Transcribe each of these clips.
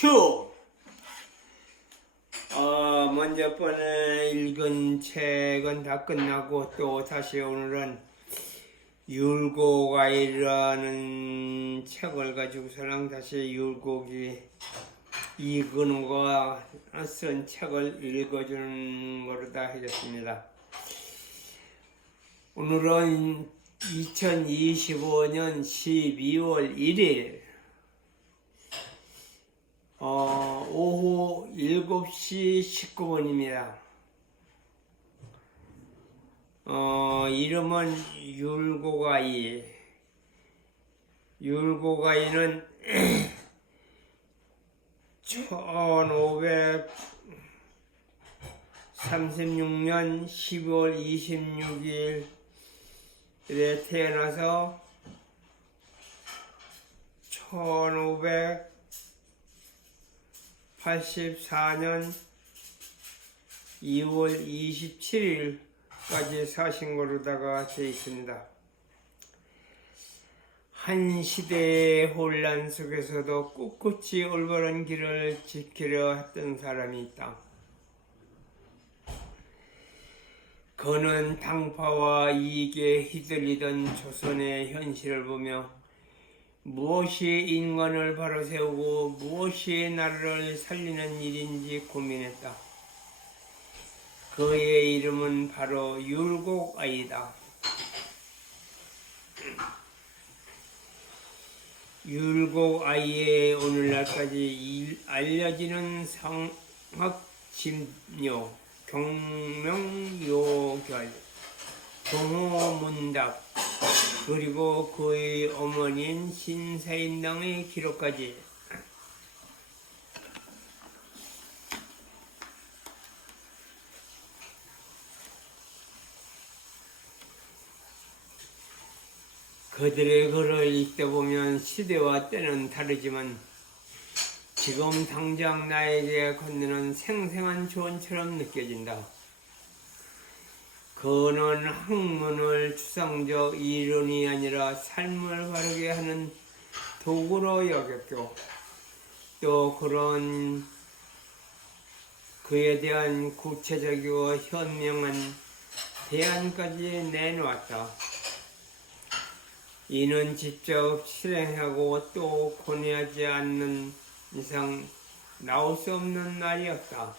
큐! 먼저 번에 읽은 책은 다 끝나고 또 다시 오늘은 율곡아이라는 책을 가지고서는 다시 율곡이 이근호가 쓴 책을 읽어주는 거로 다 하겠습니다. 오늘은 2025년 12월 1일 오후 7시 19분입니다. 이름은 율곡아이. 율곡아이는 1536년 12월 26일에 태어나서 1584년 2월 27일까지 사신 거로다가 되어 있습니다. 한 시대의 혼란 속에서도 꿋꿋이 올바른 길을 지키려 했던 사람이 있다. 그는 당파와 이익에 휘둘리던 조선의 현실을 보며 무엇이 인간을 바로 세우고 무엇이 나라를 살리는 일인지 고민했다. 그의 이름은 바로 율곡아이다. 율곡아이의 오늘날까지 알려지는 성학심료, 경명요결, 동호문답, 그리고 그의 어머니인 신사임당의 기록까지 그들의 글을 읽다 보면 시대와 때는 다르지만 지금 당장 나에게 건네는 생생한 조언처럼 느껴진다. 그는 학문을 추상적 이론이 아니라 삶을 바르게 하는 도구로 여겼고 또 그런 그에 대한 구체적이고 현명한 대안까지 내놓았다. 이는 직접 실행하고 또 권유하지 않는 이상 나올 수 없는 말이었다.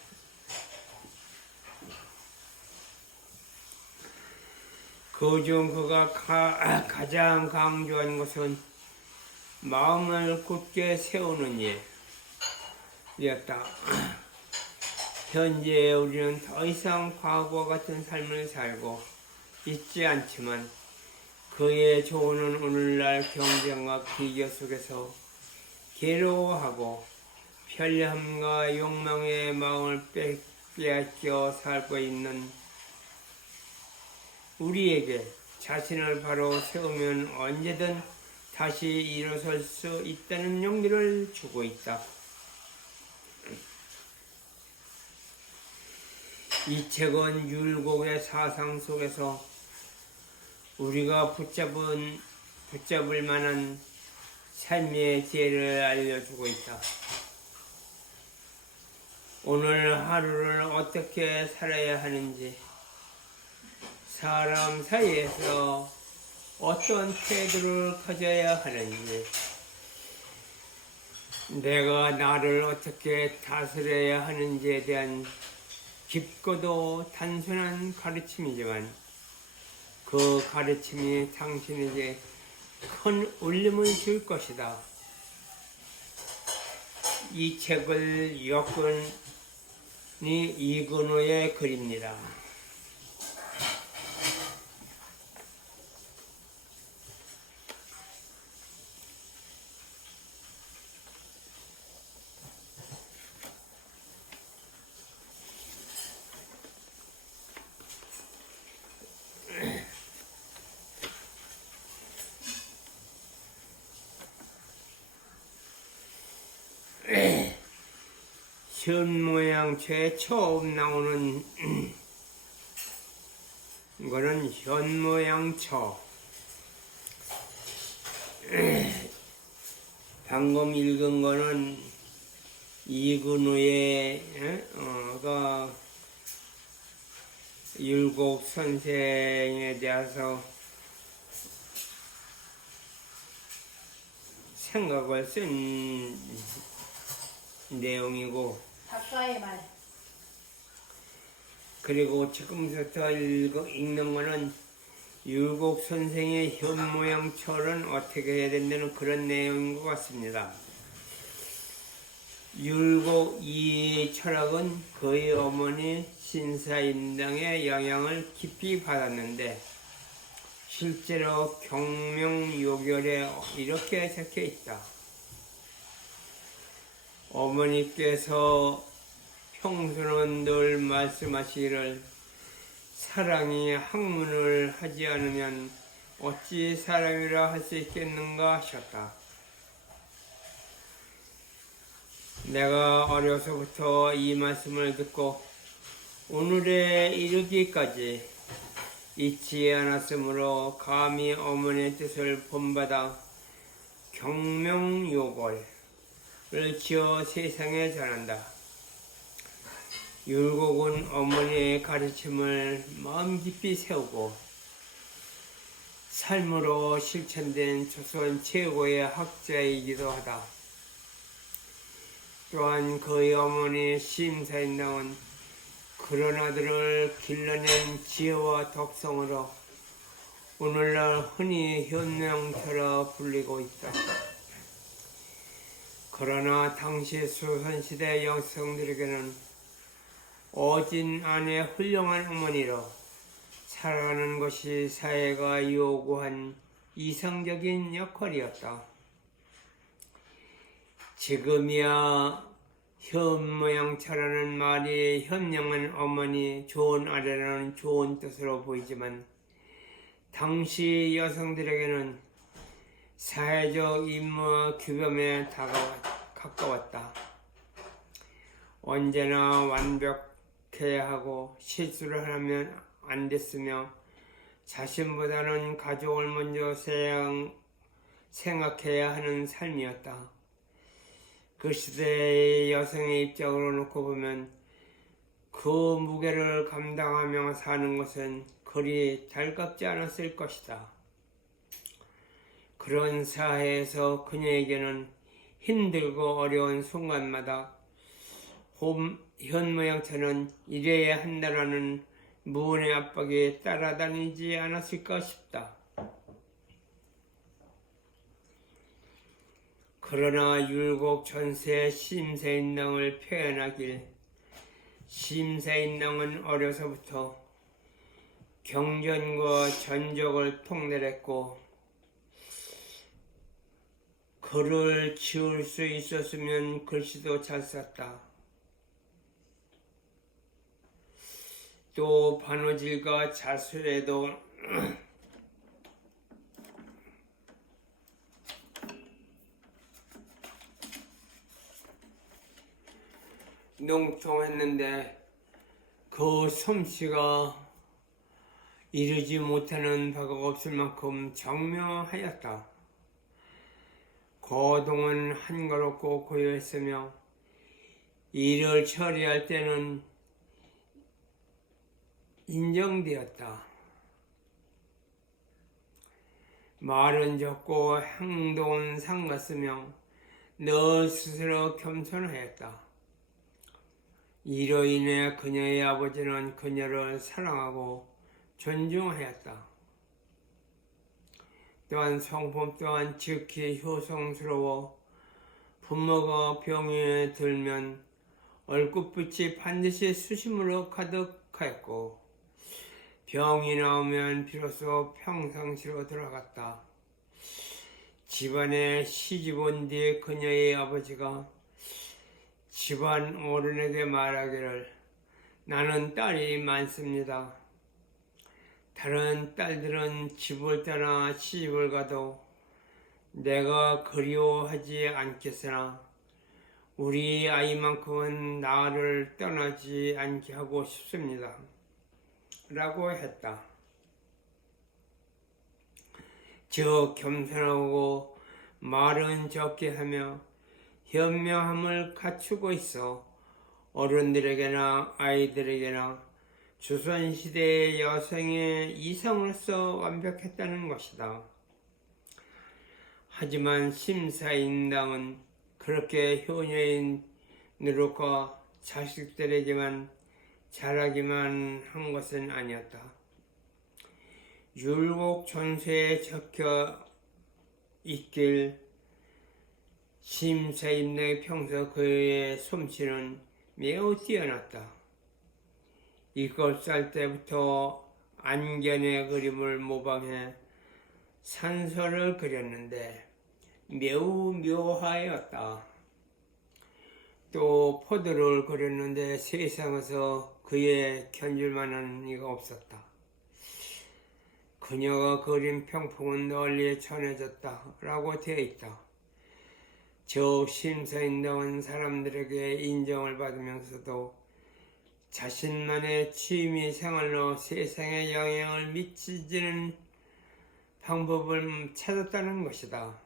그중 그가 가장 강조한 것은 마음을 굳게 세우는 일이었다. 현재 우리는 더 이상 과거와 같은 삶을 살고 있지 않지만 그의 조언은 오늘날 경쟁과 비교 속에서 괴로워하고 편리함과 욕망의 마음을 빼앗겨 살고 있는 우리에게 자신을 바로 세우면 언제든 다시 일어설 수 있다는 용기를 주고 있다. 이 책은 율곡의 사상 속에서 우리가 붙잡을 만한 삶의 지혜를 알려주고 있다. 오늘 하루를 어떻게 살아야 하는지, 사람 사이에서 어떤 태도를 가져야 하는지, 내가 나를 어떻게 다스려야 하는지에 대한 깊고도 단순한 가르침이지만 그 가르침이 당신에게 큰 울림을 줄 것이다. 이 책을 엮은 이근호의 글입니다. 현모양처에 처음 나오는 이거는 현모양처. 방금 읽은 거는 이근우의 율곡 선생에 대해서 생각을 쓴 내용이고, 작가의 말. 그리고 지금부터 읽는 거는 율곡 선생의 현모양처럼 어떻게 해야 된다는 그런 내용인 것 같습니다. 율곡 이 철학은 그의 어머니 신사임당의 영향을 깊이 받았는데, 실제로 경명요결에 이렇게 적혀 있다. 어머니께서 평소는 늘 말씀하시기를 사랑이 학문을 하지 않으면 어찌 사람이라 할 수 있겠는가 하셨다. 내가 어려서부터 이 말씀을 듣고 오늘에 이르기까지 잊지 않았으므로 감히 어머니의 뜻을 본받아 경명요걸을 지어 세상에 전한다. 율곡은 어머니의 가르침을 마음 깊이 세우고 삶으로 실천된 조선 최고의 학자이기도 하다. 또한 그의 어머니 심사임당은 그런 아들을 길러낸 지혜와 덕성으로 오늘날 흔히 현명태라 불리고 있다. 그러나 당시 조선시대 여성들에게는 어진 아내 훌륭한 어머니로 살아가는 것이 사회가 요구한 이상적인 역할이었다. 지금이야 현모양처라는 말이 현명한 어머니, 좋은 아내라는 좋은 뜻으로 보이지만 당시 여성들에게는 사회적 임무와 규범에 가까웠다. 언제나 완벽해야 하고 실수를 하면 안 됐으며 자신보다는 가족을 먼저 생각해야 하는 삶이었다. 그 시대의 여성의 입장으로 놓고 보면 그 무게를 감당하며 사는 것은 그리 달갑지 않았을 것이다. 그런 사회에서 그녀에게는 힘들고 어려운 순간마다 현모양처는 이래야 한다라는 무언의 압박에 따라다니지 않았을까 싶다. 그러나 율곡 전세 심사임당을 표현하길, 심사임당은 어려서부터 경전과 전적을 통달했고 글을 지울 수 있었으면 글씨도 잘 썼다. 또 바느질과 자술에도 농통했는데 그 솜씨가 이루지 못하는 바가 없을 만큼 정명하였다. 거동은 한가롭고 고요했으며 일을 처리할 때는 인정되었다. 말은 적고 행동은 상갔으며 너 스스로 겸손하였다. 이로 인해 그녀의 아버지는 그녀를 사랑하고 존중하였다. 또한 성품 또한 지극히 효성스러워 부모가 병에 들면 얼굴빛이 반드시 수심으로 가득하였고 병이 나오면 비로소 평상시로 돌아갔다. 집안에 시집 온 뒤 그녀의 아버지가 집안 어른에게 말하기를 나는 딸이 많습니다. 다른 딸들은 집을 떠나 시집을 가도 내가 그리워하지 않겠으나 우리 아이만큼은 나를 떠나지 않게 하고 싶습니다. 라고 했다. 즉 겸손하고 말은 적게 하며 현명함을 갖추고 있어 어른들에게나 아이들에게나 조선시대의 여성의 이성으로서 완벽했다는 것이다. 하지만 심사임당은 그렇게 효녀인 누룩과 자식들에게만 잘하기만 한 것은 아니었다. 율곡 전서에 적혀 있길 심사임당의 평소 그의 솜씨는 매우 뛰어났다. 7살 때부터 안견의 그림을 모방해 산소를 그렸는데 매우 묘하였다. 또 포도를 그렸는데 세상에서 그에 견줄 만한 이가 없었다. 그녀가 그린 평풍은 널리 전해졌다 라고 되어 있다. 저 심사임당은 사람들에게 인정을 받으면서도 자신만의 취미 생활로 세상에 영향을 미치지는 방법을 찾았다는 것이다.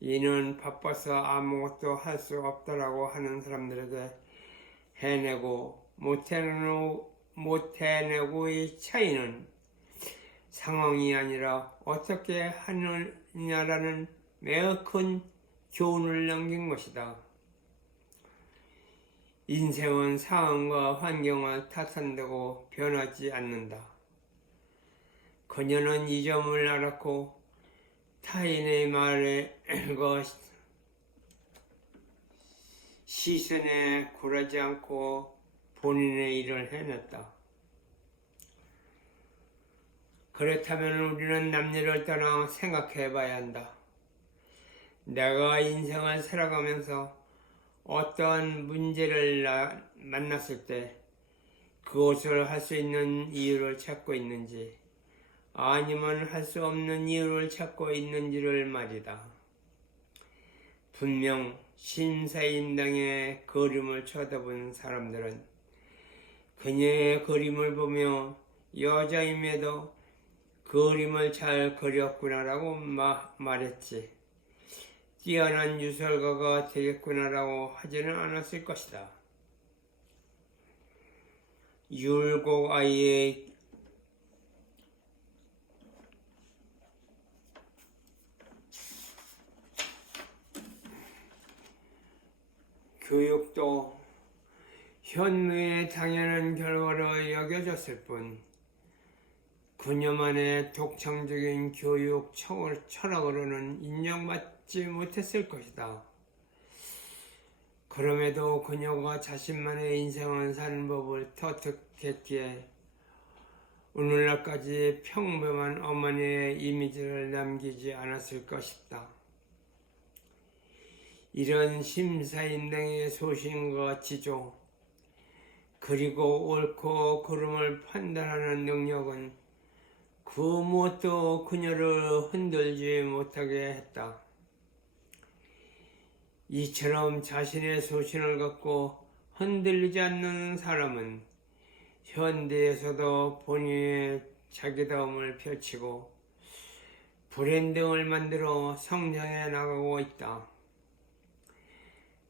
이는 바빠서 아무것도 할 수 없다라고 하는 사람들에게 해내고 못해내고의 차이는 상황이 아니라 어떻게 하느냐라는 매우 큰 교훈을 남긴 것이다. 인생은 상황과 환경을 탓한다고 변하지 않는다. 그녀는 이 점을 알았고 타인의 말에 시선에 굴하지 않고 본인의 일을 해냈다. 그렇다면 우리는 남녀를 떠나 생각해 봐야 한다. 내가 인생을 살아가면서 어떠한 문제를 만났을 때 그것을 할 수 있는 이유를 찾고 있는지 아니면 할 수 없는 이유를 찾고 있는지를 말이다. 분명 심사임당의 그림을 쳐다본 사람들은 그녀의 그림을 보며 여자임에도 그림을 잘 그렸구나라고 말했지. 뛰어난 유설가가 되겠구나라고 하지는 않았을 것이다. 율곡 아이의 교육도 현무의 당연한 결과로 여겨졌을 뿐 그녀만의 독창적인 교육 철학으로는 인정받지 못했을 것이다. 그럼에도 그녀가 자신만의 인생을 사는 법을 터득했기에 오늘날까지 평범한 어머니의 이미지를 남기지 않았을 것이다. 이런 심사임당의 소신과 지조, 그리고 옳고 그름을 판단하는 능력은 그 무엇도 그녀를 흔들지 못하게 했다. 이처럼 자신의 소신을 갖고 흔들리지 않는 사람은 현대에서도 본인의 자기다움을 펼치고 브랜딩을 만들어 성장해 나가고 있다.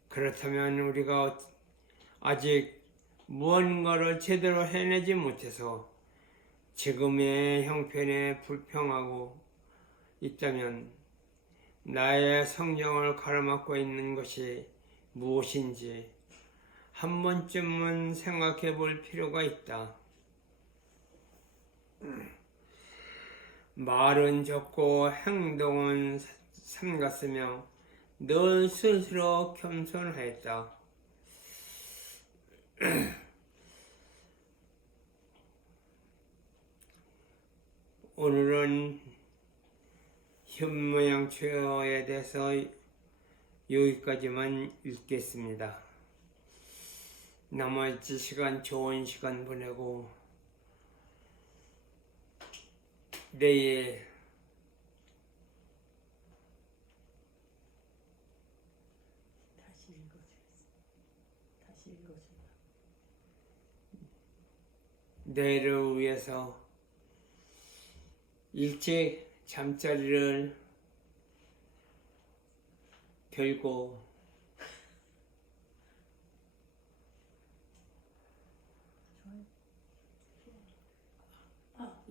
그렇다면 우리가 아직 무언가를 제대로 해내지 못해서 지금의 형편에 불평하고 있다면 나의 성장을 가로막고 있는 것이 무엇인지 한 번쯤은 생각해 볼 필요가 있다. 말은 적고 행동은 삼갔으며 늘 스스로 겸손하였다. 오늘은 현모양처에 대해서 여기까지만 읽겠습니다. 나머지 시간 좋은 시간 보내고 내일 다시 읽어주세요. 내일을 위해서 일찍 잠자리를 결고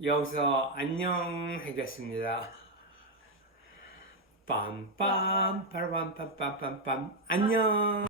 여기서 안녕 하겠습니다. 빰빰, 빠라밤, 빰빰빰빰, 안녕.